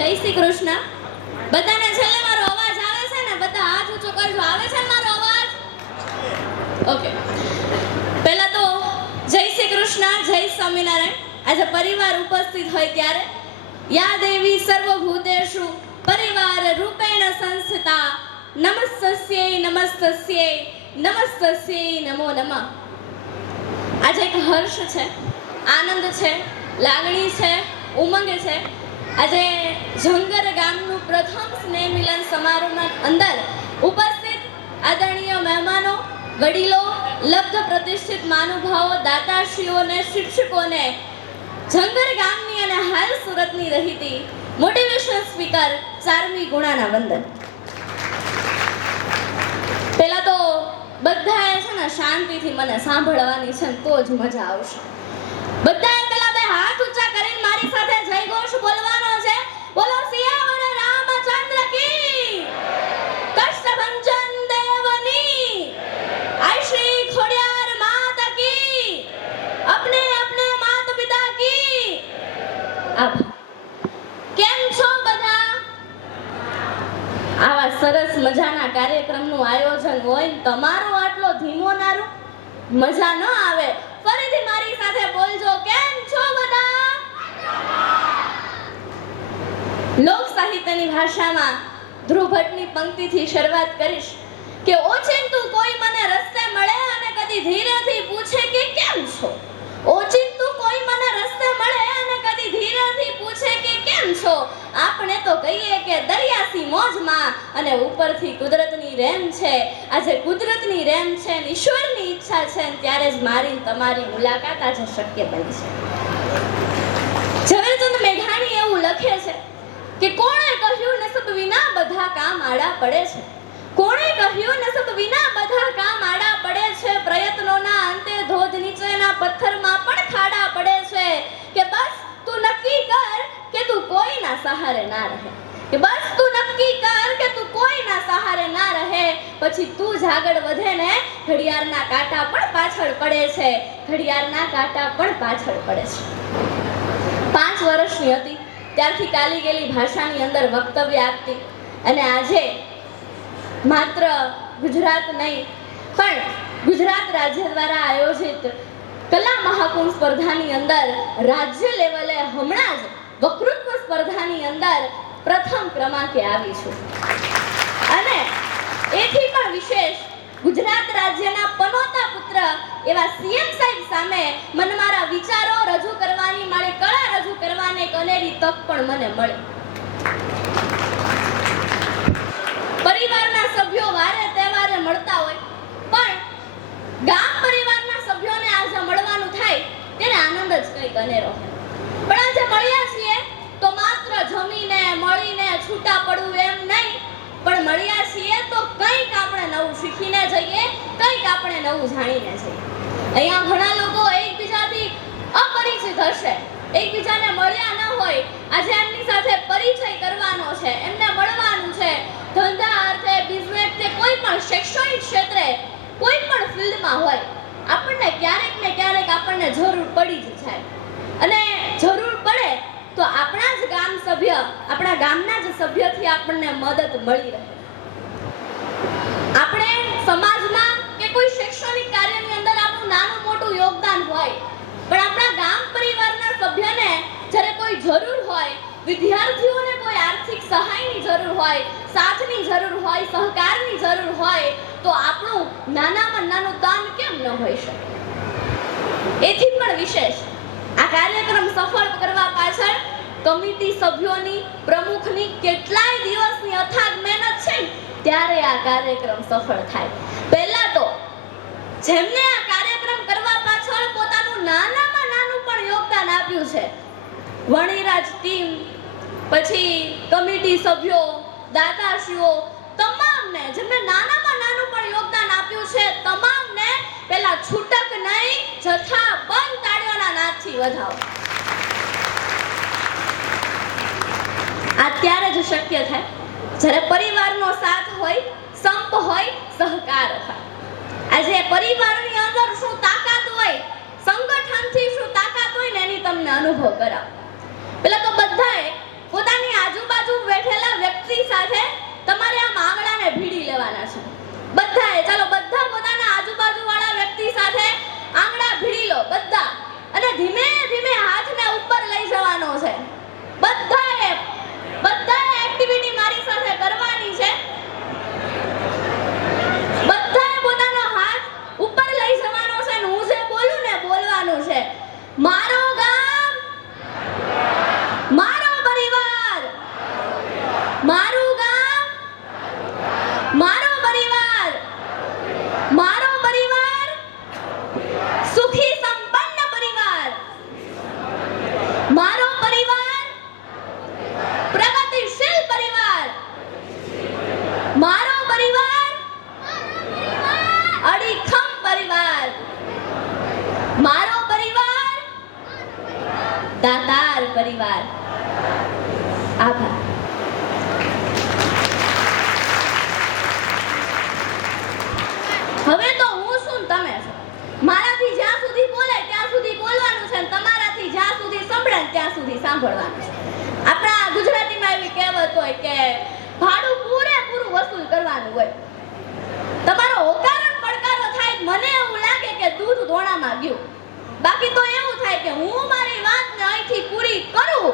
જય શ્રી કૃષ્ણ. બધાને છેલ્લે મારો અવાજ આવે છે ને? બધા હાથ ઊંચો કરજો. આવે છે ને મારો અવાજ? ઓકે. પહેલા તો જય શ્રી કૃષ્ણ, જય સ્વામિનારાયણ. આજે પરિવાર ઉપસ્થિત હોય ત્યારે યા દેવી સર્વભૂતેષુ પરિવાર રૂપેણ સંસ્થિતા નમસ્તસ્યૈ નમસ્તસ્યૈ નમસ્તસ્યૈ નમો નમઃ. આજે એક હર્ષ છે, આનંદ છે, લાગણી છે, ઉમંગ છે. આજે જંગર ગામનું પ્રથમ સ્નેહ મિલન સમારોહના અંદર ઉપસ્થિત આદરણીય મહેમાનો, વડીલો, લબ્ધ પ્રતિષ્ઠિત મહાનુભાવો, દાતાશ્રીઓને, શિક્ષકોને, જંગર ગામની અને હાલ સુરતની રહેતી મોટિવેશનલ સ્પીકર ચારમી ગુણાના વંદન. પહેલા તો બધાએ છે ને શાંતિથી મને સાંભળવાની છે ને તો જ મજા આવશે. બધાએ પહેલા બે હાથ ઊંચા કરીને મારી સાથે જય ઘોષ બોલવાનો છે. બોલો સિયાવર રામચંદ્ર કી, કષ્ટભંજન દેવની, આય શ્રી ખોડિયાર માત કી, અપને અપને માત પિતા કી. કેમ છો બધા? આવા સરસ મજાના કાર્યક્રમનું આયોજન હોય ને તમારો આટલો ધીમો નારો મજા ન આવે. ફરીથી મારી સાથે બોલજો, કેમ છો બધા? લોક સાહિત્યની ભાષામાં ધ્રુવ ભટ્ટની પંક્તિથી શરૂઆત કરીશ કે ઓચિંતું કોઈ મને રસ્તે મળે અને કદી ધીરેથી પૂછે કે કેમ છો. ઓચિંતું કોઈ મને રસ્તે મળે અને કદી ધીરેથી પૂછે કે કેમ છો. આપણે તો કહીએ કે દરિયાસી મોજમાં અને ઉપરથી કુદરતની રેમ છે. આજે કુદરતની રેમ છે ને ઈશ્વરની ઈચ્છા છે ને ત્યારે જ મારી તમારી મુલાકાત આજે શક્ય બની છે. ઝવેરચંદ મેઘાણી એવું લખે છે કે કોણે કહ્યું નસબ વિના બધા કામ આડા પડે છે. કોણે કહ્યું નસબ વિના બધા કામ આડા પડે છે. પ્રયત્નોના અંતે ધોધ નીચેના પથ્થરમાં પણ ખાડા પડે છે. કે બસ તું નક્કી કર કે તું કોઈના સહારે ના રહે. કે બસ તું નક્કી કર કે તું કોઈના સહારે ના રહે. પછી તું જ આગળ વધે ને ઘડિયાળના કાંટા પણ પાછળ પડે છે. ઘડિયાળના કાંટા પણ પાછળ પડે છે. 5 વર્ષની હતી ત્યારથી કાલી ગેલી ભાષાની અંદર વક્તવ્ય આપતી અને આજે માત્ર ગુજરાત નહીં પણ ગુજરાત રાજ્ય દ્વારા આયોજિત કલા મહાકુંભ સ્પર્ધાની અંદર રાજ્ય લેવલે હમણાં જ વક્તૃત્વ સ્પર્ધાની અંદર પ્રથમ ક્રમાંકે આવી છું. અને એથી પણ વિશેષ ગુજરાત રાજ્યના પનોતા પુત્ર એવા સીએમ સાહેબ સામે મને મારા વિચારો રજૂ કરવાની, મારી કળા રજૂ કરવાની એક અનેરી તક પણ મને મળી. પરિવારના સભ્યો વારે તહેવારે મળતા હોય પણ ગામ પરિવારના સભ્યોને આજે મળવાનું થાય ત્યારે આનંદ જ કંઈક અનેરો હોય. પણ આજે મળ્યા છીએ તો માત્ર જમીને મળીને છૂટા પડવું એમ નહીં, પણ મળ્યા છીએ તો કંઈક આપણે નવું શીખીને જઈએ, કંઈક આપણે નવું જાણીને જઈએ. અહીંયા ઘણા લોકો એકબીજાથી અપરિચિત હશે, એકબીજાને મળ્યા ન હોય. આજે એમની સાથે પરિચય કરવાનો છે, એમને મળવાનું છે. ધંધા અર્થે, બિઝનેસ કે કોઈ પણ શૈક્ષણિક ક્ષેત્રે, કોઈ પણ ફિલ્ડમાં હોય, આપણને ક્યારેક ને ક્યારેક આપણને જરૂર પડી જ જાય. અને જરૂર પડે તો આપણા જ ગામ સભ્ય, આપણા ગામના જ સભ્યથી આપણને મદદ મળી રહે. આપણે સમાજમાં કે કોઈ શૈક્ષણિક કાર્યની અંદર આપણું નાનું મોટું યોગદાન હોય, પણ આપણા ગામ પરિવારના સભ્યને જ્યારે કોઈ જરૂર હોય, વિદ્યાર્થીઓને કોઈ આર્થિક સહાયની જરૂર હોય, સાથની જરૂર હોય, સહકારની જરૂર હોય, તો આપણું નાનામાં નાનું દાન કેમ ન હોઈ શકે. એથી પણ વિશેષ આ કાર્યક્રમ સફળ કરવા પાછળ કમિટી સભ્યોની, પ્રમુખની કેટલાય દિવસની અથાગ મહેનત છે ત્યારે આ કાર્યક્રમ સફળ થાય. પહેલા તો જેમને આ કાર્યક્રમ કરવા પાછળ પોતાનું નાનામાં નાનું પણ યોગદાન આપ્યું છે, વણિરાજ ટીમ, પછી કમિટી સભ્યો, દાતાશ્રીઓ, તમામને જેમને નાનામાં નાનું પણ યોગદાન આપ્યું છે, તમામને પહેલા છૂટક નહીં જથ્થાબંધ તાળીઓના નાદથી વધાવો. આ ત્યારે જ શક્ય થાય જ્યારે પરિવારનો સાથ હોય, સંપ હોય, સહકાર હોય. આજે પરિવારની અંદર શું તાકાત હોય, સંગઠનથી શું તાકાત હોય ને એની તમને અનુભવ કરાવો. પહેલા તો બધાએ પોતાની આજુબાજુ પરિવાર. આભાર. હવે તો હું શું તમે છો. મારાથી જ્યાં સુધી બોલાય ત્યાં સુધી બોલવાનું છે, તમારાથી જ્યાં સુધી સંભળાય ત્યાં સુધી સાંભળવાનું છે. આપણા ગુજરાતીમાં એવી કહેવત હોય કે ભાડું પૂરેપૂરું વસૂલ કરવાનું હોય. તમારો હોકારો પડકારો થાય મને એવું લાગે કે દૂધ ધોણામાં ગયું. બાકી તો એવું થાય કે હું મારી વાતને અહીંથી પૂરી કરું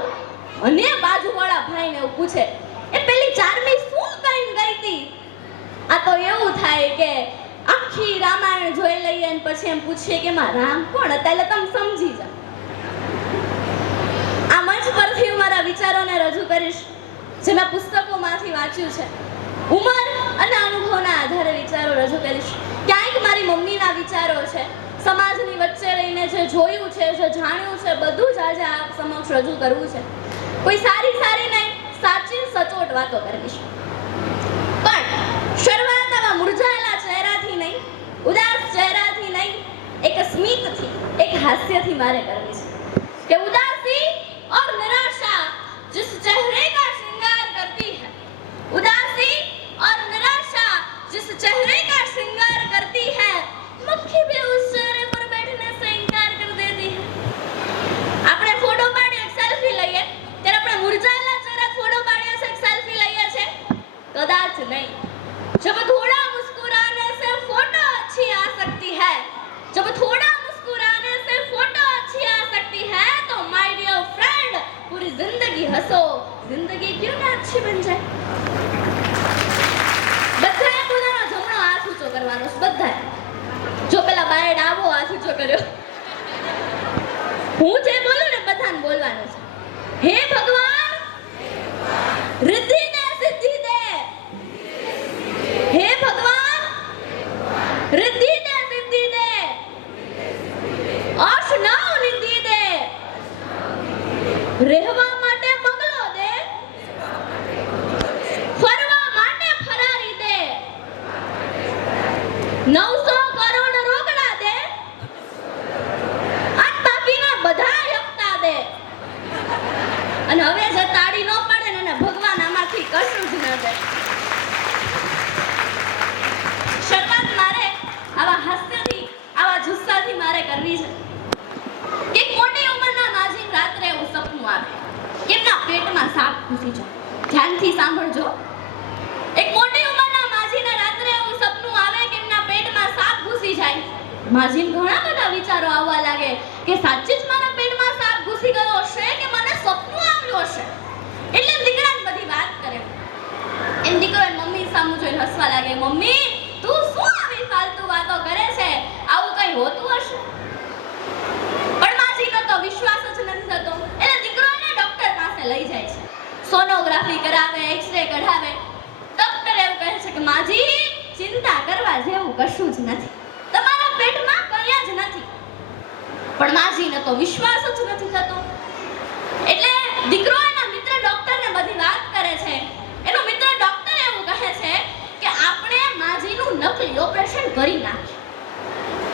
અને બાજુવાળા ભાઈને એવું પૂછે એ પેલી ચારમી શું કહીને ગઈ હતી. આ તો એવું થાય કે આખી રામાયણ જોઈ લઈએ અને પછી એમ પૂછીએ કે માં રામ કોણ હતા, એટલે તમે સમજી જાઓ. આ મંચ પરથી હું મારા વિચારોને રજૂ કરીશ જે મેં પુસ્તકોમાંથી વાંચ્યું છે. ઉંમર અને અનુભવના આધારે વિચારો રજૂ કરીશ. ક્યાંક મારી મમ્મીના વિચારો છે, સમાજની વચ્ચે રહીને જે જોયું છે, જે જાણ્યું છે, બધું જ આજે આપ સમક્ષ રજૂ કરવું છે. કોઈ સારી નહીં, સાચી સચોટ વાતો કરવી છે. પણ શરૂઆત આવા મુરઝાયેલા ચહેરાથી નહીં, ઉદાસ ચહેરાથી નહીં, એક સ્મિતથી, એક હાસ્યથી મારે કરવી છે કે ઉદાસી और निराशा जिस चेहरे का श्रृंगार करती है, उदासी और निराशा जिस चेहरे का श्रृंगार करती है, मक्खी भी उस चेहरे पर बैठने से इनकार कर देती है. આપણે ફોટો પાડીએ, એક સેલ્ફી લઈએ, ત્યારે આપણે મુરઝાયેલા ચહેરા ફોટો પાડીએ છે, એક સેલ્ફી લઈએ છે? કદાચ નહીં. जब थोड़ा मुस्कुराने से फोटो अच्छी आ सकती है, जब थोड़ा मुस्कुराने से फोटो अच्छी आ सकती है, तो माय डियर फ्रेंड पूरी जिंदगी हंसो, जिंदगी क्यों ना अच्छी बन जाए. બધાએ પોતાનો જમણો હાથ ઊંચો કરવાનો છે, બધાએ. જો પેલા બાએ ડાબો હાથ ઊંચો કર્યો, હું જે બોલું ને બધાને બોલવાનું છે. હે ભગવાન રિદ્ધિ ને સિદ્ધિ દે, હે ભગવાન રિદ્ધિ દે સિદ્ધિ દે, અર્શનાવ નિધિ દે, રહેવા માટે બંગલો દે, ફરવા માટે ફરારી દે, 900 કરોડ રોકડા દે, અને બાકીના બધા હપ્તા દે. અને હવે જે તાળી ન પાડે ને એને ભગવાન આમાંથી કશું જ ન દે. શરૂઆત મારે આવા હાસ્યથી, આવા જુસ્સાથી મારે કરવી છે. એક મોટી ઉંમરના માજી રાત્રે એવું સપનું આવે કે એમના પેટમાં સાપ ઘૂસી જાય. ધ્યાનથી સાંભળજો. એક મોટી ઉંમરના માજીને રાત્રે એવું સપનું આવે કે એમના પેટમાં સાપ ઘૂસી જાય. માજીને ઘણા બધા વિચારો આવવા લાગે કે સાચી જ મારા પેટમાં સાપ ઘૂસી ગયો હશે કે મને સપનું આવ્યું હશે. એટલે દીકરાને બધી વાત કરે. એમ દીકરો મમ્મી સામુ જોઈને હસવા લાગે. મમ્મી તું શું આવી ફાલતુ વાતો કરે છે? આવું કઈ હોતું હશે? પણ માજીનો તો વિશ્વાસ જ નથી થતો. એટલે દીકરો એને ડોક્ટર પાસે લઈ જાય છે. સોનોગ્રાફી કરાવે, એક્સરે કઢાવે. ડોક્ટર એવું કહે છે કે માજી ચિંતા કરવા જેવું કશું જ નથી, તમારા પેટમાં કંઈ જ નથી. પણ માજીને તો વિશ્વાસ જ નથી થતો. એટલે દીકરો એના મિત્ર ડોક્ટરને બધી વાત કરે છે. એનો મિત્ર ડોક્ટર એવું કહે છે કે આપણે માજીનું નકલી ઓપરેશન કરી નાખીએ.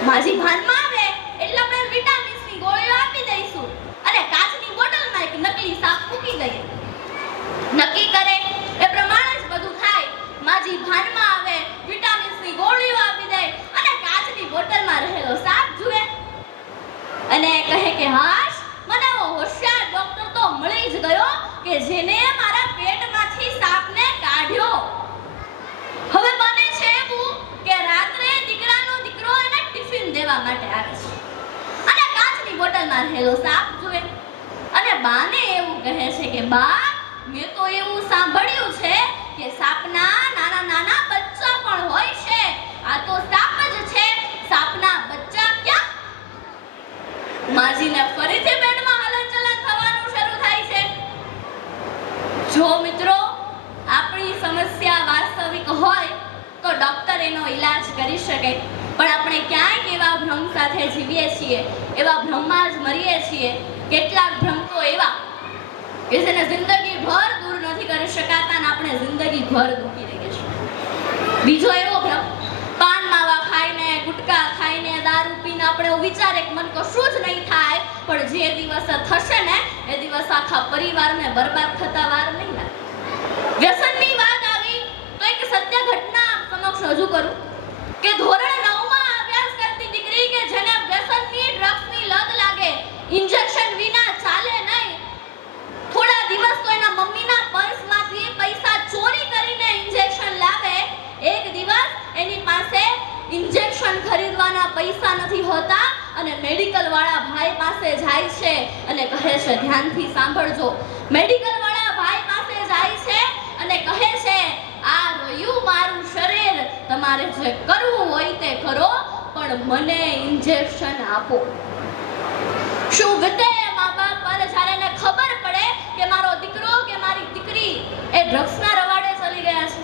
માજી ભાનમાં આવે એટલે આપણે વિટામિન્સની ગોળીઓ આપી દઈશું અને કાચની બોટલમાં એક નકલી સાપ મૂકી દઈએ. નક્કી કરે એ પ્રમાણે જ બધું થાય. માજી ભાનમાં આવે, વિટામિન્સની ગોળીઓ આપી દે અને કાચની બોટલમાં રહેલો સાપ જુએ અને કહે કે હાશ, મને એવો હોશિયાર ડોક્ટર તો મળી જ ગયો કે જેને મારા પેટમાંથી સાપને કાઢ્યો. હવે બને છે એવું કે રાત્રે દીકરાનો દીકરો એને ટિફિન દેવા માટે આવે છે અને કાચની બોટલમાં રહેલો સાપ જુએ અને બાને એવું કહે છે કે બા, મેં તો એવું સાંભળ્યું છે કે સાપના નાના નાના બચ્ચા પણ હોય છે. આ તો સાપ જ છે, સાપના બચ્ચા ક્યાં? માજીને ફરીથી પેટમાં હલનચલન થવાનું શરૂ થાય છે. જો મિત્રો આપણી સમસ્યા વાસ્તવિક હોય તો ડોક્ટર એનો ઈલાજ કરી શકે, પણ આપણે ક્યાંક એવા ભ્રમ સાથે જીવીએ છીએ, એવા ભ્રમમાં જ મરીએ છીએ. કેટલાક ભ્રમ તો એવા કે જેને જિંદગીભર દૂર નથી કરી શકાતા અને આપણે જિંદગીભર દુખી રહીએ છીએ. બીજો એવો ભ્રમ, પાન માવા ખાઈને, ગુટકા ખાઈને, દારૂ પીને આપણે વિચારે કે મને કશું જ નહીં થાય, પણ જે દિવસે થશે ને એ દિવસ આખા પરિવારને બરબાદ થતા વાર નહીં લાગે. વ્યસનની વાત આવી તો એક સત્ય ઘટના સમક્ષ રજૂ કરું કે ધોરણ 9 માં અભ્યાસ કરતી દીકરી કે જેને વ્યસનની ડ્રગ્સની લત લાગે, ઇન્જેક્શન વિના ચાલે નહીં, થોડા દિવસ તો એના મમ્મીના પર્સમાંથી પૈસા ચોરી કરીને ઇન્જેક્શન લાવે. એક દિવસ એની પાસે ઇન્જેક્શન ખરીદવાના પૈસા નથી હોતા અને મેડિકલ વાળા ભાઈ પાસે જાય છે અને કહે છે, ધ્યાનથી સાંભળજો, મેડિકલ વાળા ભાઈ પાસે જાય છે અને કહે છે, આ રહ્યું મારું શરીર, તમારે જે કરવું હોય તે કરો, પણ મને ઇન્જેક્શન આપો. શું વીતે મા બાપ પર જ્યારે એને ખબર પડે કે મારો દીકરો કે મારી દીકરી એ ડ્રગ્સના રવાડે ચલી ગયા છે.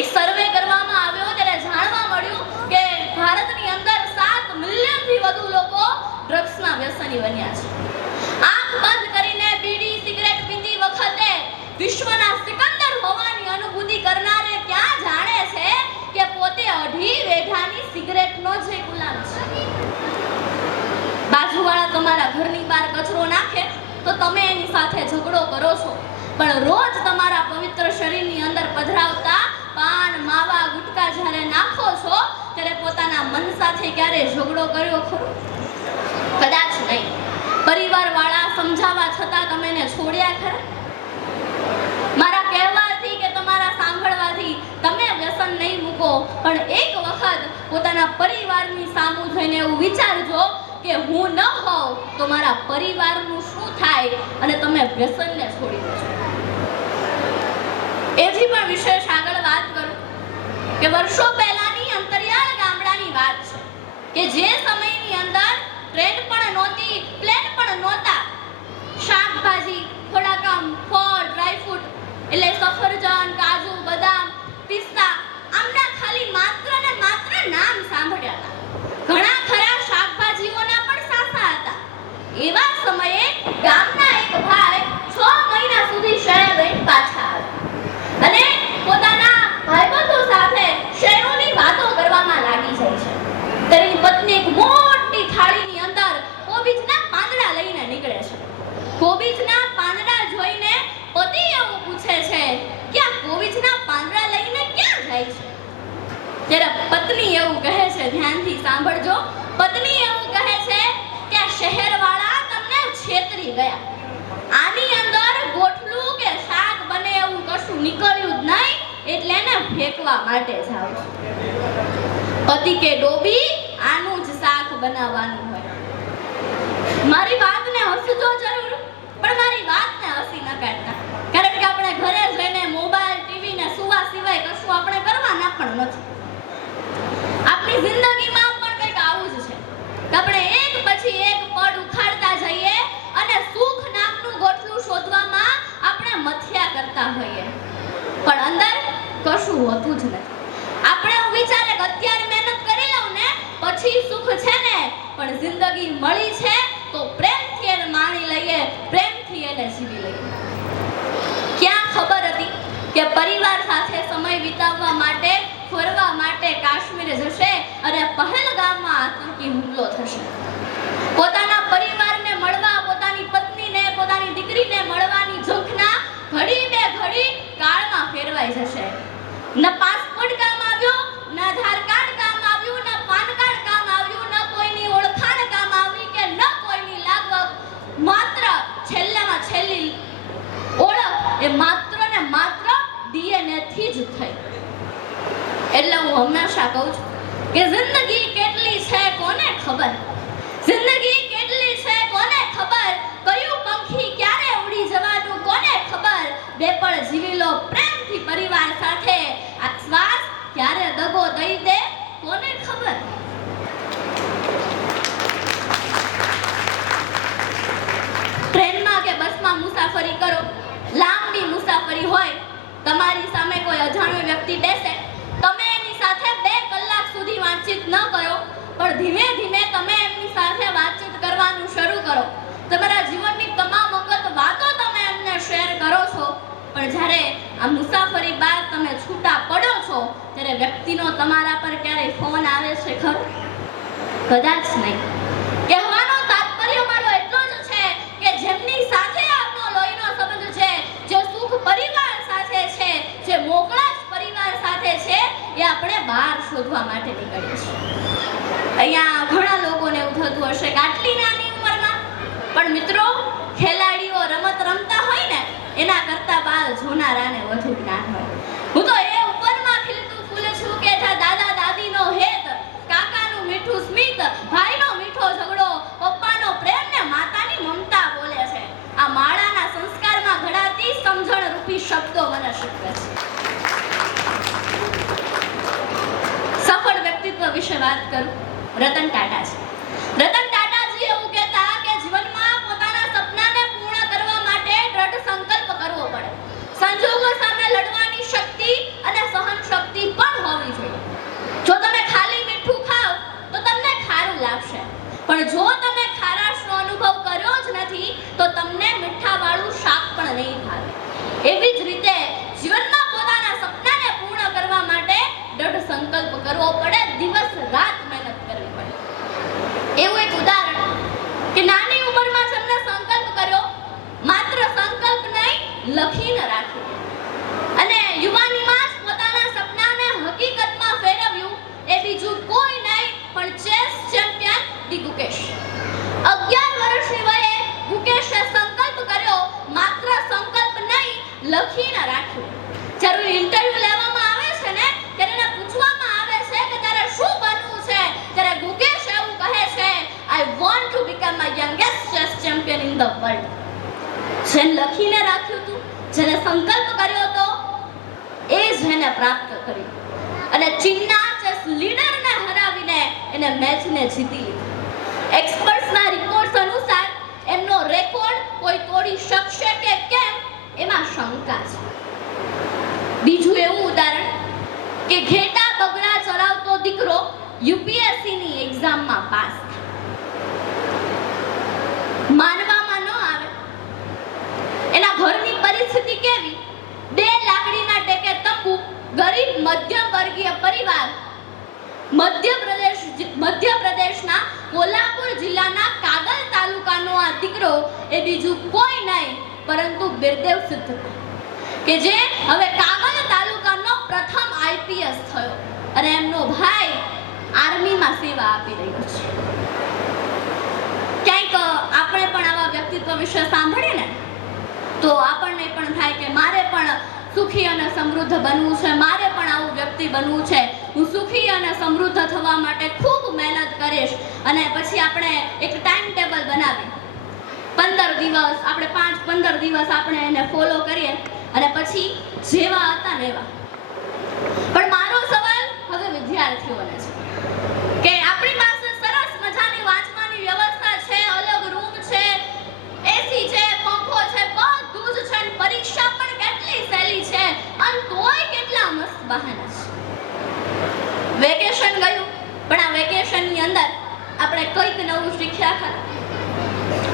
એક સર્વે કરવામાં આવ્યો ત્યારે જાણવા મળ્યું કે ભારતની અંદર 7 મિલિયનથી વધુ લોકો ડ્રગ્સના વ્યસની બન્યા છે. આંખ બંધ કરીને બીડી સિગરેટ પીતી વખતે વિશ્વના સિકંદર હોવાની અનુભૂતિ કરનારે ક્યાં જાણે છે કે પોતે અઢી વેઢાની સિગરેટનો જ ગુલામ છે. બાજુવાળા તમારા ઘરની બહાર કચરો નાખે તો તમે એની સાથે ઝઘડો કરો છો, પણ રોજ તમારા પવિત્ર શરીરની અંદર પધરાવતા પાન, માવા, ગુટકા જ્યારે નાખો છો ત્યારે પોતાના મન સાથે ક્યારે ઝઘડો કર્યો ખરો? કદાચ નહીં. પરિવારવાળા સમજાવવા છતાં તમે એને છોડ્યા ખરા? મારા કહેવાથી કે તમારા સાંભળવાથી તમે વ્યસન નહીં મૂકો, પણ એક વખત પોતાના પરિવારની સામું જોઈને એવું વિચારજો કે હું ન હોઉં તો મારા પરિવારનું શું થાય અને તમે વ્યસનને છોડી દેજો. એથી પણ વિશેષ આગળ વાત કરું કે વર્ષો પહેલાની અંતરિયાળ ગામડાની વાત છે કે જે સમયની અંદર ટ્રેન પણ નહોતી, પ્લેન પણ નહોતા. શાકભાજી, થોડાક ફળ, ડ્રાયફ્રૂટ એટલે સફરજન, કાજુ, બદામ, પિસ્તા, આમના ખાલી માત્ર ને માત્ર નામ સાંભળ્યા હતા. ઘણા ખરા શાકભાજીઓના પણ સાસા હતા. એવા સમયે ગામના એક ભાઈ 6 મહિના સુધી શહેર રહીને પાછા આવ્યા અને પોતાના ભાઈબંધો સાથે શહેરોની વાતો કરવામાં લાગી જાય છે. તેની પત્ની એક મોટી થાળીની અંદર કોબીજના પાંદડા લઈને નીકળે છે. કોબીજના પાંદડા જોઈને પતિ એવું પૂછે છે કે આ કોબીજના પાંદડા લઈને ક્યાં જાય છે? ત્યારે પત્ની એવું કહે છે, ધ્યાનથી સાંભળજો, પત્ની એવું કહે છે કે આ શહેરવાળા તમને છેતરી ગયા. આની અંદર ગોઠલું કે શાક બને એવું કશું નીકળ્યું જ નહીં, એટલે એને ફેંકવા માટે જાવ છો. પતિ કે ડોબી, આનું જ શાક બનાવવાનું હોય. મારી વાતને હસજો જરૂર, પણ મારી વાતને હસી ન કાઢતા, કારણ કે આપણે ઘરે જઈને મોબાઈલ, ટીવી ને સુવા સિવાય કશું આપણે કરવાના પણ નથી. આપણી જિંદગીમાં પણ કંઈક આવું જ છે કે આપણે એક પછી એક પડ ઉખાડતા જઈએ અને સુખ નામનું ગોઠલું શોધવામાં આપણે મથિયા કરતા હોઈએ, પણ અંદર કશું હોતું જ નથી. આપણે એવું વિચારે કે અત્યારે મહેનત કરી લઉં ને પછી સુખ છે ને, પણ જિંદગી મળી છે તો પ્રેમથી એને માણી લઈએ, પ્રેમથી એને જીવી લઈએ. ક્યાં ખબર હતી કે પરિવાર સાથે સમય વિતાવવા માટે, ફરવા માટે કાશ્મીર જશે અને પહેલગામમાં આતંકી હુમલો થશે. પોતાના પરિવારને મળવા, પોતાની પત્નીને, પોતાની દીકરીને મળવાની ઝંખના ઘડી બે ઘડી કાળમાં ફેરવાઈ જશે. ન પાસપોર્ટ કામ આવ્યો, ન આધાર કાર્ડ કામ આવ્યું, ન પાન કાર્ડ કામ આવ્યું, ન કોઈની ઓળખાણ કામ આવી કે ન કોઈની લાગવગ. માત્ર છેલ્લામાં છેલ્લી ઓળખ એ માત્ર ને માત્ર ડીએનએ થી જ થઈ. એટલે હું હંમેશા કહું છું કે જિંદગી કેટલી છે કોને ખબર? જિંદગી કેટલી છે કોને ખબર? કયું પંખી ક્યારે ઉડી જવાનું કોને ખબર? બે પળ જીવી લો પ્રેમથી પરિવાર સાથે, આ શ્વાસ ક્યારે દગો દઈ દે કોને ખબર? ટ્રેનમાં કે બસમાં મુસાફરી કરો, લાંબી મુસાફરી હોય, તમારી સામે કોઈ અજાણ્યો વ્યક્તિ બેસે, તમે એની સાથે 2 કલાક સુધી વાતચીત ન કરો, પણ ધીમે ધીમે તમે એમની સાથે વાતચીત કરવાનું શરૂ કરો. તમારા જીવનની તમામ અંગત વાતો તમે એમને શેર કરો છો, પણ જ્યારે આ મુસાફરી બાદ તમે છૂટા પડો છો ત્યારે વ્યક્તિનો તમારા પર ક્યારેય ફોન આવે છે ખરો? કદાચ નહીં. કહેવાનો તાત્પર્ય મારો એટલો જ શોધવા માટે નીકળીએ છીએ। અહીંયા ઘણા લોકોને એવું થતું હશે કે આટલી નાની ઉંમરમાં પણ મિત્રો, ખેલાડીઓ રમત રમતા હોય ને એના કરતા બાળ જોનારાને વધુ જ્ઞાન હોય। હું તો એ ઉપરમાં ખીલતું ફૂલ છું કે દાદા દાદીનો હેત, કાકાનું મીઠું સ્મિત, ભાઈનો મીઠો ઝઘડો, પપ્પાનો પ્રેમ ને માતાની મમતા બોલે છે। આ માળાના સંસ્કારમાં ઘડાતી સમજણ રૂપી શબ્દો મને શીખવે છે। સફળ વ્યક્તિત્વ વિશે વાત કરું, રતન ટાટા છે। રતન ટાટાજી એવું કહેતા કે જીવનમાં પોતાના સપનાને પૂર્ણ કરવા માટે દ્રઢ સંકલ્પ કરવો પડે, સંજોગો સામે લડવાની શક્તિ અને સહન શક્તિ પણ હોવી જોઈએ। જો તમે ખાલી મીઠું ખાઓ તો તમને ખારું લાગશે, પણ જો તમે ખારાશનો અનુભવ કર્યો જ નથી તો તમને મીઠાવાળું શાક પણ નહીં ભાવે। એવી જ રીતે જીવનમાં પોતાના સપનાને પૂર્ણ કરવા માટે દ્રઢ સંકલ્પ કરવો પડે, દિવસ રાત મહેનત કરવી પડે। એવું એક ઉદાહરણ કે નાની ઉંમરમાં જેમને સંકલ્પ કર્યો, માત્ર સંકલ્પ નહીં લખીને રાખ્યો અને યુવાનીમાં જ પોતાના સપનાને હકીકતમાં ફેરવ્યું, એ બીજું કોઈ નહીં પણ ચેસ ચેમ્પિયન ડી ગુકેશ। 11 વર્ષની વયે ગુકેશે સંકલ્પ કર્યો, માત્ર સંકલ્પ નહીં લખીને રાખ્યો। જ્યારે ઇન્ટરવ્યુ લેવામાં આવે છે ને ત્યારે એને પૂછવામાં આવે છે કે તારે શું બનવું છે, ત્યારે ગુકેશ એવું કહે છે, I want to become the youngest chess champion in the world। જેને લખીને રાખ્યું હતું, જેને સંકલ્પ કર્યો હતો, એ જ એને પ્રાપ્ત કર્યું અને ચીનના ચેસ લીડરને હરાવીને એને મેચને જીતી લીધી। એક્સપર્ટ્સના રિપોર્ટ્સ અનુસાર એમનો રેકોર્ડ કોઈ તોડી શકશે કે કેમ એમાં શંકા છે। બીજું એવું ઉદાહરણ કે ઘેટા બગડા ચરાવતો દીકરો યુપીએસસી ની એક્ઝામમાં પાસ થાય। માનવામાં ન આવે એના ઘરની પરિસ્થિતિ કેવી, 2 લાકડીના ટેકે તંબુ, ગરીબ મધ્યમ વર્ગીય પરિવાર, મધ્યપ્રદેશના કોલ્હાપુર જિલ્લાના કાગલ તાલુકાનો આ દીકરો એ બીજું કોઈ નહીં પરંતુ બિરદેવ સિદ્ધ કે જે હવે કાગલ તાલુકાનો પ્રથમ આઈપીએસ થયો અને એમનો ભાઈ આર્મીમાં સેવા આપી રહ્યો છે। ક્યાંક આપણે પણ આવા વ્યક્તિત્વ વિશે સાંભળીએ ને તો આપણને પણ થાય કે મારે પણ સુખી અને સમૃદ્ધ બનવું છે, મારે પણ આવું વ્યક્તિ બનવું છે, હું સુખી અને સમૃદ્ધ થવા માટે ખૂબ મહેનત કરીશ। અને પછી આપણે એક ટાઈમ ટેબલ બનાવી 15 દિવસ, આપણે 5-15 દિવસ આપણે એને ફોલો કરીએ અને પછી જેવા હતા ને એવા। પણ મારો સવાલ હવે વિદ્યાર્થીઓને છે કે આપણી પાસે સરસ મજાની વાંચવાની વ્યવસ્થા છે, અલગ રૂમ છે, એસી છે, પંખો છે, બધું જ છે, પરીક્ષા પણ કેટલી સહેલી છે અને તોય કેટલા મસ્ત બહાના છે। વેકેશન ગયું પણ આ વેકેશનની અંદર આપણે કંઈક નવું શીખ્યા ખરા?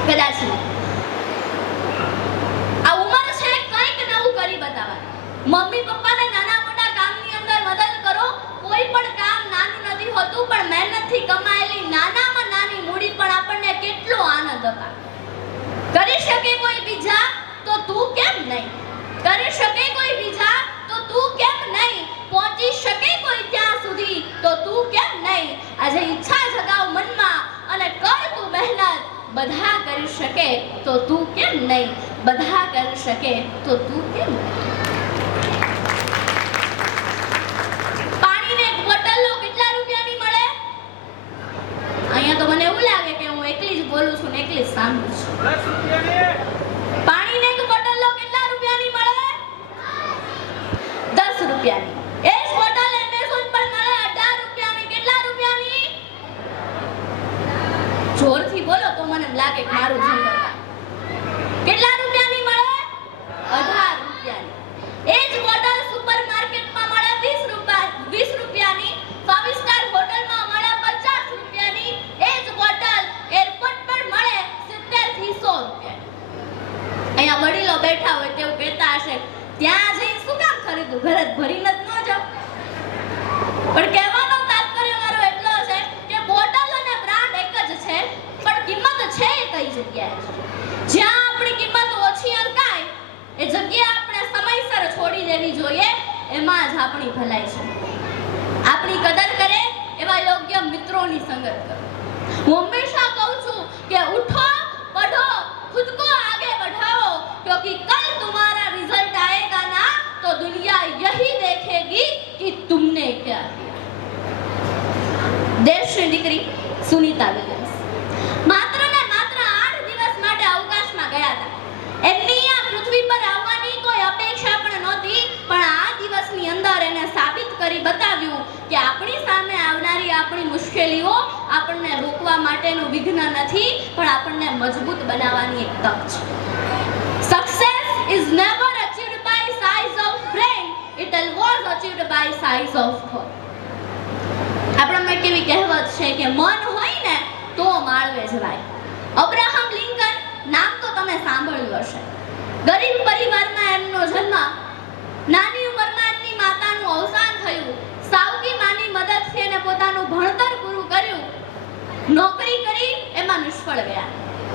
કદાચ નહીં। આ ઉંમર છે કંઈક નવું કરી બતાવવાની। મમ્મી પપ્પાને નાના મોટા કામની અંદર મદદ કરો, કોઈ પણ કામ નાનું નથી હોતું, પણ મહેનતથી કમાયેલી નાનામાં નાની મૂડી પણ આપણને કેટલો આનંદ અપાવે। કરી શકે કોઈ બીજા તો તું કેમ નહીં? કરી શકે કોઈ બીજા તો તું કેમ નહીં? પહોંચી શકે કોઈ ત્યાં સુધી તો તું કેમ નહીં? આજે ઈચ્છા જગાવ મનમાં અને કર તું મહેનત। બધા કરી શકે તો તું કેમ નહીં? બધા કરી શકે તો તું કેમ નહીં? પાણીની એક બોટલ લો કેટલા રૂપિયાની મળે? અહીંયા તો મને એવું લાગે કે હું એકલી જ બોલું છું ને એકલી જ સાંભળું છું। 10 રૂપિયાની। પાણીની એક બોટલ લો કેટલા રૂપિયાની મળે? 10 રૂપિયાની। એ જ બોટલ એમેઝોન પર મળે 18 રૂપિયાની। કેટલા રૂપિયાની? જોરથી બોલો તો મને લાગે કે મારું જીવ કરતા। કેટલા રૂપિયાની મળે? 18 રૂપિયાની। એ જ બોટલ સુપરમાર્કેટમાં મળે 20 રૂપિયાની, 5 સ્ટાર હોટલમાં મળે 50 રૂપિયાની। એ જ બોટલ એરપોર્ટ પર મળે 70 થી 100 રૂપિયાની। અહીંયા વડીલો બેઠા હોય તેવું કહેતા હશે, ત્યાં જઈને શું કામ ખરીદું, ઘરે જ ભરીને જ ન જાવ। પણ કહેવાનો તાત્પર્ય મારો એટલો છે કે બોટલ અને બ્રાન્ડ એક જ છે, પણ કિંમત છે એ કઈ જગ્યાએ છે? જ્યાં આપણી કિંમત ઓછી અંકાય એ જગ્યા આપણે સમયસર છોડી દેવી જોઈએ, એમાં જ આપણી ભલાઈ છે। આપણે આપણી કદર કરે એવા યોગ્ય મિત્રોની સંગત કરો। હું હંમેશા કહું છું કે ઉઠો, पढ़ो, खुद को आगे बढ़ाओ, क्योंकि कल तुम्हारा रिजल्ट आएगा ना तो दुनिया यही देखेगी कि तुमने क्या किया। देशની દીકરી સુનીતા વિલિયમ્સ માત્ર ને માત્ર 8 દિવસ માટે અવકાશમાં ગયા હતા। એમની આ પૃથ્વી પર આવવાની કોઈ અપેક્ષા પણ નહોતી, પણ આ દિવસની અંદર એને સાબિત કરી બતાવ્યું કે આપણી સામે આવનારી આપણી મુશ્કેલીઓ આપણને રોકવા માટેનું વિઘ્ન નથી, પણ આપણને મજબૂત બનાવવાની એક તક છે। Success is never achieved by size of brain, it was achieved by size of hole. આપણામાં કેવી કહેવત છે કે મન હોય ને તો માળવે જવાય। અબ્રાહમ લિંકન નામ તો તમે સાંભળ્યું હશે। ગરીબ પરિવારમાં એમનો જન્મ, નાની ઉંમરમાં એમની માતાનું અવસાન થયું, સાવકી માની મદદથી એને પોતાનું ભણતર પૂરું કર્યું, નોકરી કરી એમાં નિષ્ફળ ગયા,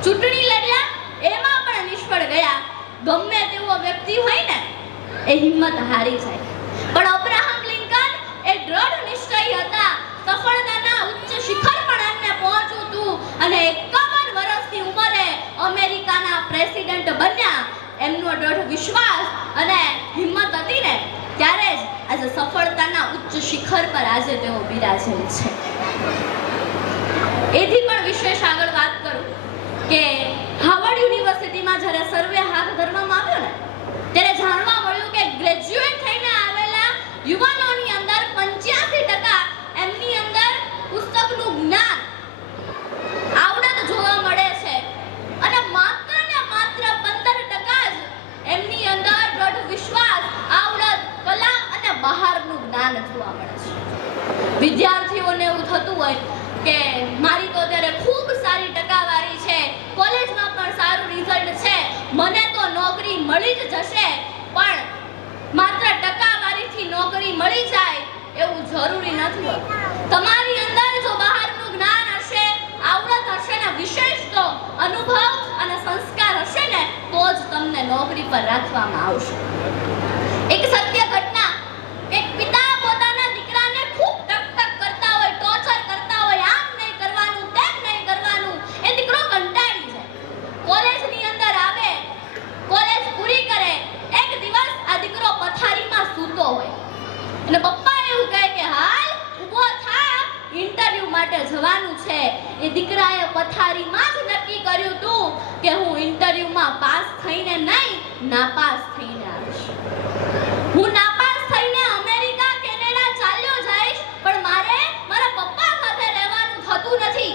ચૂંટણી લડ્યા એમાં પણ નિષ્ફળ ગયા। ગમે તેવો વ્યક્તિ હોય ને એ હિંમત હારી જાય, પણ અબ્રાહમ લિંકન એ દ્રઢ નિશ્ચયી હતા। સફળતાના ઉચ્ચ શિખર પણ એમને પહોંચવું હતું અને 51 વર્ષની ઉંમરે અમેરિકાના પ્રેસિડેન્ટ બન્યા। એમનો દ્રઢ વિશ્વાસ અને હિંમત હતી ને ત્યારે જ આજે સફળતાના ઉચ્ચ શિખર પર આજે તેઓ બિરાજેલ છે। એથી પણ વિશેષ આગળ વાત કરું કે હાર્વર્ડ યુનિવર્સિટીમાં જ્યારે સર્વે હાથ ધરવામાં આવ્યો ને ત્યારે જાણવા મળ્યું કે ગ્રેજ્યુએટ થઈને આવેલા યુવાનોની અંદર 85% એમની અંદર પુસ્તકનું જ્ઞાન, આવડત જોવા મળે છે અને માત્ર ને માત્ર 15% જ એમની અંદર દ્રઢ વિશ્વાસ, આવડત, કલા અને બહારનું જ્ઞાન જોવા મળે છે। વિદ્યાર્થીઓને એવું થતું હોય કે મારી તો અત્યારે ખૂબ સારી ટકાવારી છે, કોલેજમાં પણ સારું રિઝલ્ટ છે, મને તો નોકરી મળી જ જશે, પણ માત્ર ટકાવારીથી નોકરી મળી જાય એવું જરૂરી નથી હોતું। તમારી અંદર જો બહારનું જ્ઞાન હશે, આવડત હશે ને વિશેષ તો અનુભવ અને સંસ્કાર હશે ને તો જ તમને નોકરી પર રાખવામાં આવશે। એક સત્ય ઘટના, એક પિતા પોતાના દીકરાને ખૂબ ટક કરતા હોય, ટોર્ચર કરતા હોય, આમ નહીં કરવાનું, તેમ નહીં કરવાનું, એ દીકરો કંટાળી જાય, કોલેજની અંદર આવે, કોલેજ પૂરી કરે, એક દિવસ આ દીકરો પથારીમાં સૂતો હોય અને પપ્પા એવું કહે કે હાલ ઊભો થા, ઇન્ટરવ્યુ માટે જવાનું છે। એ દીકરાએ પથારીમાં જ નક્કી કર્યું હતું કે હું ઇન્ટરવ્યુમાં પાસ થઈને નહીં, નાપાસ થઈને આવીશ। હું નાપાસ થઈને અમેરિકા, કેનેડા ચાલ્યો જઈશ, પણ મારે મારા પપ્પા સાથે રહેવાનું થતું નથી।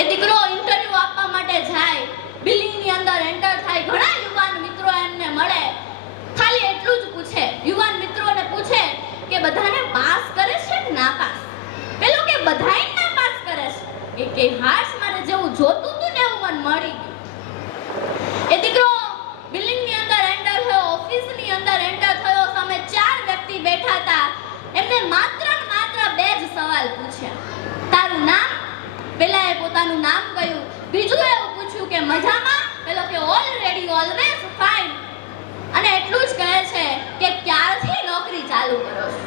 એ દીકરો ઇન્ટરવ્યુ આપવા માટે જાય, બિલ્ડિંગની અંદર એન્ટર થાય, ઘણા યુવાન મિત્રો એમને મળે, ખાલી એટલું જ પૂછે, યુવાન મિત્રોને પૂછે કે બધાને પાસ કરે છે કે નાપાસ? પેલો કે બધાય નાપાસ કરે છે। એ કે હાશ, મારે જેવું જોતું હતું ને એવું મને મળી ગયું। એ દીકરો બિલ્ડિંગની અંદર એન્ટર થયો, ઓફિસની અંદર એન્ટર થયો, સામે 4 વ્યક્તિ બેઠા હતા, એમને માત્ર ને માત્ર 2 જ સવાલ પૂછ્યા। તારું નામ? પેલાએ પોતાનું નામ કહ્યું, બીજું એવું પૂછ્યું કે મજામાં? પેલો કે ઓલરેડી ઓલવેઝ ફાઇન, અને એટલું જ કહે છે કે ક્યારથી નોકરી ચાલુ કરો છો?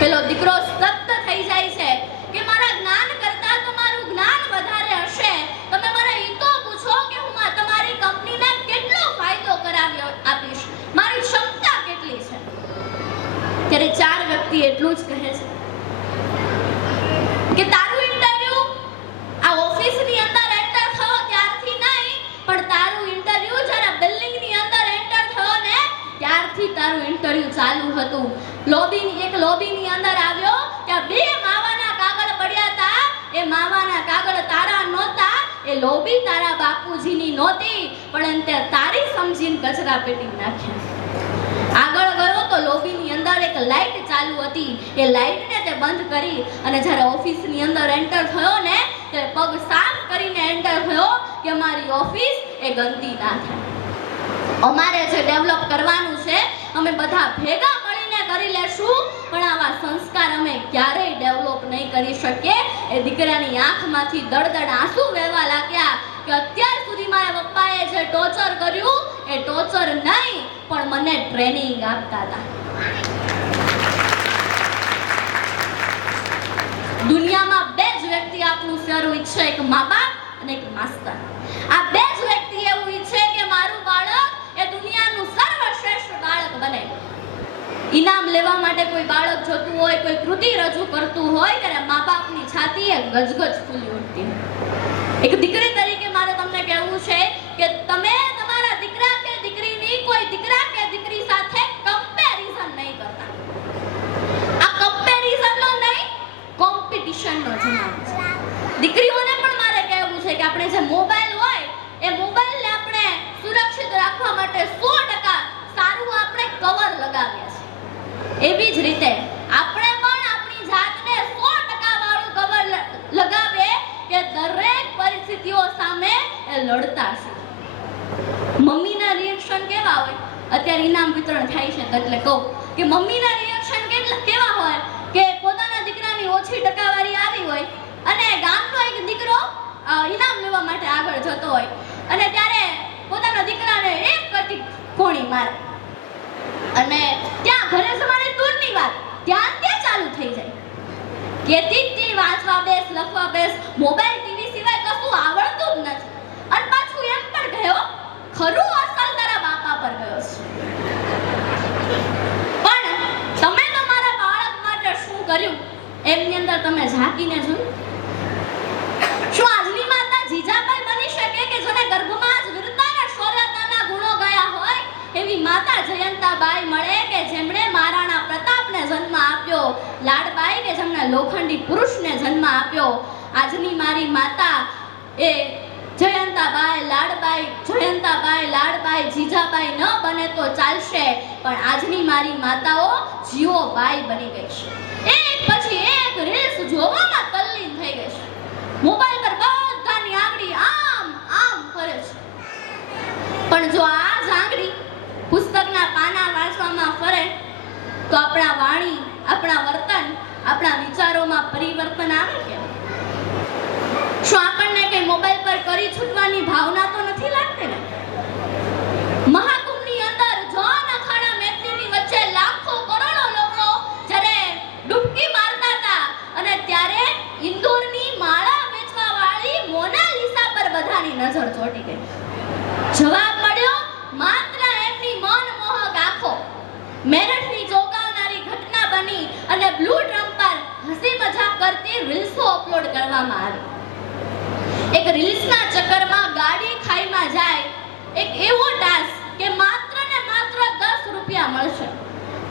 પેલો દીકરો સખ્ત થઈ જાય છે કે મારા જ્ઞાન કરતા તમારું જ્ઞાન વધારે હશે, તમે મને ઈ તો પૂછો કે હું તમારી કંપનીને કેટલો ફાયદો કરાવી આપીશ, મારી ક્ષમતા કેટલી છે? ત્યારે 4 વ્યક્તિ એટલું જ કહે છે કે તારું ઇન્ટરવ્યુ આ ઓફિસની અંદર એન્ટર થયો ત્યારથી નહીં, પણ તારું ઇન્ટરવ્યુ જ્યારે બિલ્ડિંગની અંદર એન્ટર થયો ને ત્યારથી તારું ઇન્ટરવ્યુ ચાલુ હતું। લોબીની અંદર આવ્યો ત્યાં 2 માવાના કાગળ પડ્યા હતા, એ માવાના કાગળ તારા નહોતા, એ લોબી તારા બાપુજીની નહોતી, પણ અંતે તારી સમજીને કચરા પેટી નાખ્યા। આગળ ગયો તો લોબીની અંદર એક લાઈટ ચાલુ હતી, એ લાઈટને તે બંધ કરી અને જ્યારે ઓફિસની અંદર એન્ટર થયો ને તે પગ સાફ કરીને એન્ટર થયો કે અમારી ઓફિસ એ ગંદી ના થાય, અમારે જે ડેવલપ કરવાનું છે અમે બધા ભેગા મળીને કરી લેશું, પણ આવા સંસ્કાર અમે ક્યારેય ડેવલપ નહીં કરી શકીએ। એ દીકરાની આંખમાંથી દળદળ આંસુ વહેવા લાગ્યા કે અત્યાર સુધી મારા પપ્પાએ જે ટોર્ચર કર્યું એ ટોર્ચર નહીં, પણ મને ટ્રેનિંગ આપતા હતા। દુનિયામાં બે જ વ્યક્તિ આપણું સારું ઈચ્છે, એક મા બાપ અને એક માસ્તર. આ બે જ વ્યક્તિ એવું ઈચ્છે કે મારું બાળક એ દુનિયાનું સર્વશ્રેષ્ઠ બાળક બને. ઇનામ લેવા માટે કોઈ બાળક જતું હોય, કોઈ કૃતિ રજૂ કરતું હોય ત્યારે મા બાપની છાતી એ ગજગજ ફૂલી ઉઠતી હોય. એક દીકરી તરીકે મારે તમને કહેવું છે કે તમે તમારા દીકરા કે દીકરીની કોઈ દીકરા કે દીકરી સાથે કમ્પેરિઝન નહીં કરતા. આ કમ્પેરિઝનનો નહીં, કોમ્પિટિશનનો જમાનો છે. દીકરીઓને પણ મારે કહેવું છે કે આપણે જે મોબાઈલ હોય એ મોબાઈલને આપણે સુરક્ષિત રાખવા માટે 100% સારું આપણે કવર લગાવ્યા છે. એવી જ રીતે આપણે પણ આપણી જાતને 100% વાળું કવર લગાવે કે દરેક પરિસ્થિતિઓ સામે એ લડતા છે. મમ્મીના રિએક્શન કેવા હોય? અત્યારે ઇનામ વિતરણ થાય છે તો એટલે કહું કે મમ્મીના રિએક્શન કેવા હોય કે પોતાના દીકરાની ઓછી ટકાવારી આવી હોય અને ગામનો એક દીકરો ઇનામ લેવા માટે આગળ જતો હોય અને ત્યારે પોતાના દીકરાને એક કટી કોણી મારે અને ત્યાં ઘરે જવાની દૂરની વાત ત્યાં તે ચાલુ થઈ જાય. કેતી વાંચવા બેસ, લખવા બેસ, મોબાઈલ ટીવી સિવાય કશું આવડતું જ નથી. અને પાછું એમ પણ ગયો ખરું અસર તારા બાપા પર ગયો છે. પણ તમે તમારા બાળક માટે શું કર્યું એમની અંદર તમે ઝાંકીને જોયું? શું આજની માતા જીજાબાઈ બની શકે કે જેને ગર્ભમાં જ વીરતા અને શૌર્યતાના ગુણો ગયા હોય? એવી માતા જયંતાબાઈ મળે કે જેમણે મહારાણા પ્રતાપને જન્મ આપ્યો, લાડબાઈ કે જેમણે લોખંડી પુરુષને જન્મ આપ્યો. આજની મારી માતા એ જયંતાબાઈ, લાડબાઈ, જીજાબાઈ ન બને તો ચાલશે, પણ આજની મારી માતાઓ જીઓબાઈ બની ગઈ છે. એક પછી એક રીલ્સ જોવામાં તલ્લીન થઈ ગઈ છે. મોબાઈલ પર બધાની આંગળી આમ ફરે છે. પણ જો આ જ આંગળી પુસ્તકના પાના વાંચવામાં ફરે તો આપણા વાણી, આપણા વર્તન, આપણા વિચારોમાં પરિવર્તન આવે કે? શું આપણને કે મોબાઈલ પર કરી છૂટવાની ભાવના તો નથી લાગતી ને? મહાકુંભની અંદર જોન અખાડા મેત્રીની વચ્ચે લાખો કરોડો લોકો જ્યારે ડૂબકી મારતા હતા અને ત્યારે ઇન્દોરની માળા વેચવા વાળી મોનાલિસા પર બધાની નજર ચોંટી ગઈ. જવાબ મળ્યો માત્ર એમની મનમોહક આંખો. મેરઠની ચોંકાવનારી ઘટના બની અને બ્લુ ડ્રમ પર હસી મજાક કરતી રીલ્સો અપલોડ કરવામાં આવી. એક રીલ્સના ચક્કરમાં ગાડી ખાઈમાં જાય. એક એવો ટાસ્ક કે માત્ર ને માત્ર 10 રૂપિયા મળશે.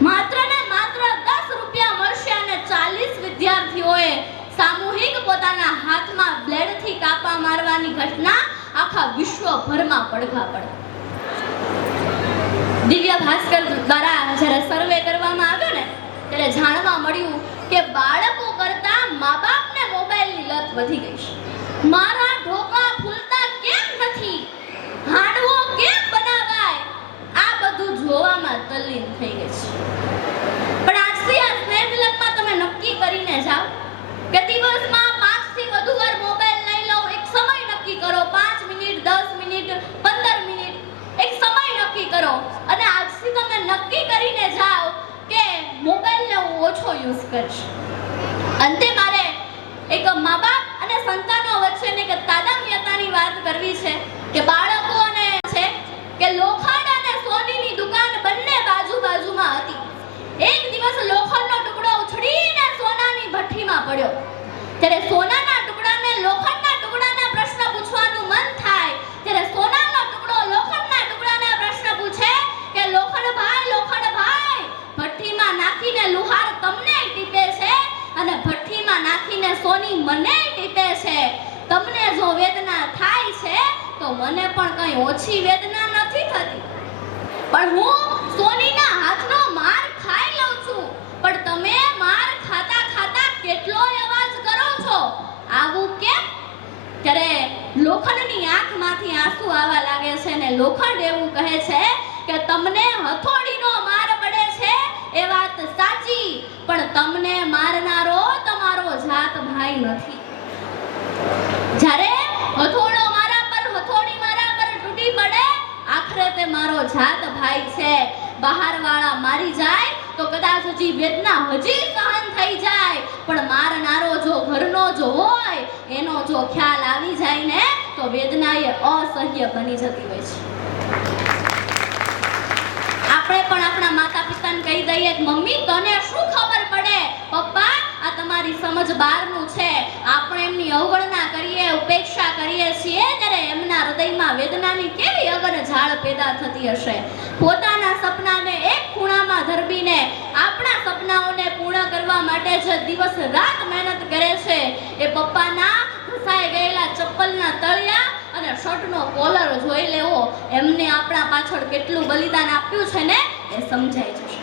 માત્ર ને માત્ર 10 રૂપિયા મળશે અને 40 વિદ્યાર્થીઓએ સામૂહિક પોતાના હાથમાં બ્લેડથી કાપા મારવાની ઘટના આખા વિશ્વભરમાં પડઘા પડે. દિવ્ય ભાસ્કર દ્વારા જ્યારે સર્વે કરવામાં આવ્યો ને ત્યારે જાણવા મળ્યું કે બાળકો કરતા મા બાપને મોબાઈલની લત વધી ગઈ છે. મારા ઢોકા ફૂલતા કેમ નથી? હાંડવો કેમ બનાવાય? આ બધું જોવામાં તલ્લીન થઈ ગઈ છે. પણ આજથી આ સ્નેહ મિલનમાં તમે નક્કી કરીને જાઓ કે દિવસમાં 5 થી વધુ વાર મોબાઈલ લઈ લો. એક સમય નક્કી કરો, 5 મિનિટ, 10 મિનિટ, 15 મિનિટ, એક સમય નક્કી કરો અને આજથી તમે નક્કી કરીને જાઓ કે મોબાઈલને હું ઓછો યુઝ કરીશ. અંતે મારે એક મા બાપ અને સંતાનો વચ્ચેની એક તાદાત્મ્યતાની વાત કરવી છે કે બાળકોને છે કે લોખંડ અને સોનીની દુકાન બંને બાજુમાં હતી. એક દિવસ લોખંડનો ટુકડો ઉછળીને સોનાની ભઠ્ઠીમાં પડ્યો. ત્યારે સોનાના ટુકડાને લોખંડના ટુકડાના પ્રશ્ન પૂછવાનું મન થાય ત્યારે સોનાનો ટુકડો લોખંડના ટુકડાને પ્રશ્ન પૂછે કે લોખંડભાઈ, ભઠ્ઠીમાં નાખીને લુહાર તમને ટીપે છે અને ભઠ્ઠીમાં નાખીને સોની મને ટીપે છે. તમને જો વેદના થાય છે તો મને પણ કંઈ ઓછી વેદના નથી થતી. પણ હું સોનીના હાથનો માર ખાઈ લઉં છું, પણ તમે માર ખાતા ખાતા કેટલો અવાજ કરો છો? આવું કેમ? ત્યારે લોખંડની આંખમાંથી આંસુ આવવા લાગે છે ને લોખંડ એવું કહે છે કે તમને હથોડીનો માર પડે છે એ વાત સાચી, પણ તમને મારનારો તમારો જાત ભાઈ નથી. જ્યારે હથોડી મારા પર તૂટી પડે આખરે તે મારો જાત ભાઈ છે. બહારવાળા મારી જાય તો કદાચ હજી વેદના હજી સહન થઈ થઈ જાય, પણ મારનારો જો ઘરનો જો હોય, એનો જો ખ્યાલ આવી જાય ને તો વેદના એ અસહ્ય બની જતી હોય છે. આપણે પણ આપણા માતા પિતાને કહી દઈએ કે મમ્મી તને શું ખબર પડે, પપ્પા આ તમારી સમજ બહારનું છે. આપણે એમની અવગણના કરીએ, ઉપેક્ષા કરીએ છીએ ત્યારે એમના હૃદયમાં વેદનાની કેવી અગન ઝાડ પેદા થતી હશે. પોતાના સપનાને એક ખૂણામાં ધરબીને આપણા સપનાઓને પૂર્ણ કરવા માટે જે દિવસ રાત મહેનત કરે છે, એ પપ્પાના ઘસાઈ ગયેલા ચપ્પલના તળિયા અને શર્ટનો કોલર જોઈ લેવો, એમને આપણા પાછળ કેટલું બલિદાન આપ્યું છે ને એ સમજાઈ જશે.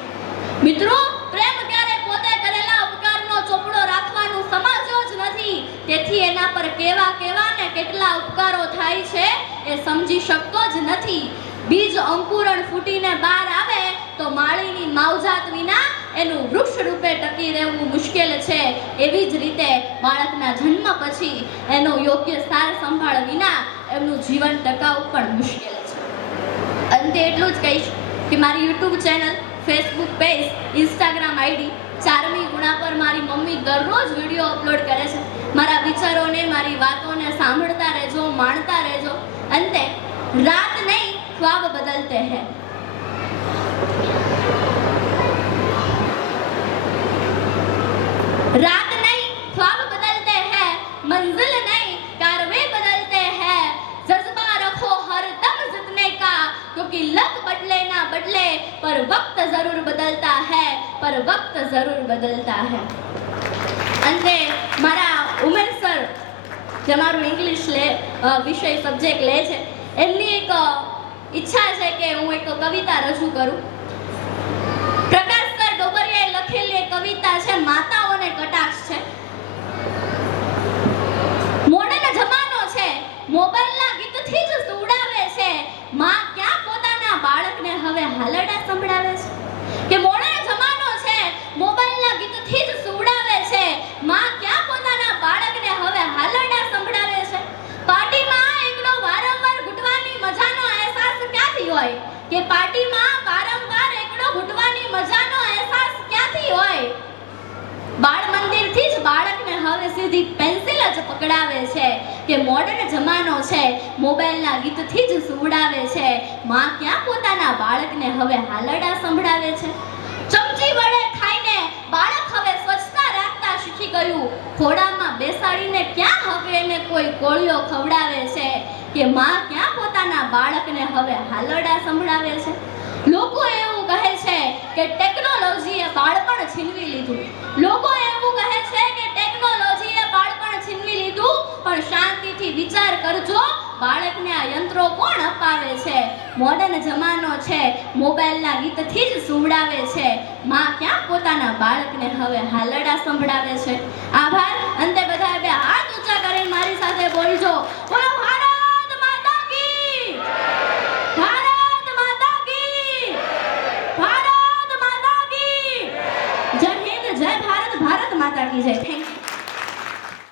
મિત્રો, પ્રેમ ક્યારે પોતે કરેલા ઉપકારનો ચોપડો રાખવાનું સમજ્યો જ નથી, તેથી એના પર કેવા ને કેટલા ઉપકારો થાય છે એ સમજી શકતો જ નથી. બીજ અંકુરણ ફૂટીને બહાર આવે તો માળીની માવજાત વિના એનું વૃક્ષ રૂપે ટકી રહેવું મુશ્કેલ છે. એવી જ રીતે બાળકના જન્મ પછી એનો યોગ્ય સાર સંભાળ વિના એમનું જીવન ટકાવવું પણ મુશ્કેલ છે. અંતે એટલું જ કહીશ કે મારી YouTube channel, Facebook page, Instagram ID ચારમી ગુણા પર મારી મમ્મી દરરોજ વિડીયો અપલોડ કરે છે. મારા વિચારોને, મારી વાતોને સાંભળતા રહેજો, માણતા રહેજો. અંતે રાત નહીં ખ્વાબ બદલતે हैं. रात नहीं ख्वाब बदलते हैं, मंजिल नहीं कारवे बदलते हैं. जज्बा रखो हर दम जीतने का, क्योंकि लक बदले ना बदले पर वक्त जरूर बदलता है, पर वक्त जरूर बदलता है. अंते मारा उमेश सर જે મારું ઇંગ્લિશ વિષય સબ્જેક્ટ લે છે, એમની એક ઈચ્છા છે કે હું એક કવિતા રજૂ કરું. પ્રકાશ સર ડોબરિયાએ લખેલી કવિતા છે માતાઓને કટાક્ષ છે. મોડર્ન જમાનો છે, મોબાઈલના ગીતથી જ સુવડાવે છે. માં ક્યાં પોતાના બાળકને હવે હાલરડા સંભળાવે છે? કે મોડર્ન જમાનો છે, મોબાઈલના ગીતથી જ સુવડાવે છે. માં ક્યાં પોતાના બાળકને હવે હાલરડા સંભળાવે છે? પાર્ટીમાં એકડો વારંવાર ઘૂંટવાની મજાનો અહેસાસ ક્યાંથી હોય? કે પાર્ટીમાં વારંવાર એકડો ઘૂંટવાની મજાનો અહેસાસ ક્યાંથી હોય? બાળ મંદિરથી જ બાળકને હવે સીધી પેન્સિલ જ પકડાવે છે. કે મોડર્ન જમાનો છે, મોબાઈલના ગીતથી જ સુવડાવે છે. માં ક્યાં પોતાના બાળકને હવે હાલરડા સંભળાવે છે? ચમચી વડે ખાઈને બાળક હવે સ્વચ્છતા રાખતા શીખી ગયું. ખોડામાં બેસાડીને ક્યાં હવે એને કોઈ કોળિયો ખવડાવે છે? કે માં ક્યાં પોતાના બાળકને હવે હાલરડા સંભળાવે છે? લોકો એવું કહે છે કે ટેકનોલોજીએ બાળપણ છીનવી લીધું. લોકો એવું કહે છે કે ટેકનોલોજીએ બાળપણ છીનવી લીધું, પણ શાંતિથી વિચાર કરજો, બાળકને આ યંત્રો કોણ અપાવે છે? મોડર્ન જમાનો છે, મોબાઈલના ગીતથી જ સુવડાવે છે. માં ક્યાં પોતાના બાળકને હવે હાલરડા સંભળાવે છે? આભાર. અંતે બધા બે હાથ ઊંચા કરીને મારી સાથે બોલજો, બોલો ભારત માતા કી, ભારત માતા કી, ભારત માતા કી. જય હિન્દ, જય ભારત, ભારત માતા કી જય. Thank you.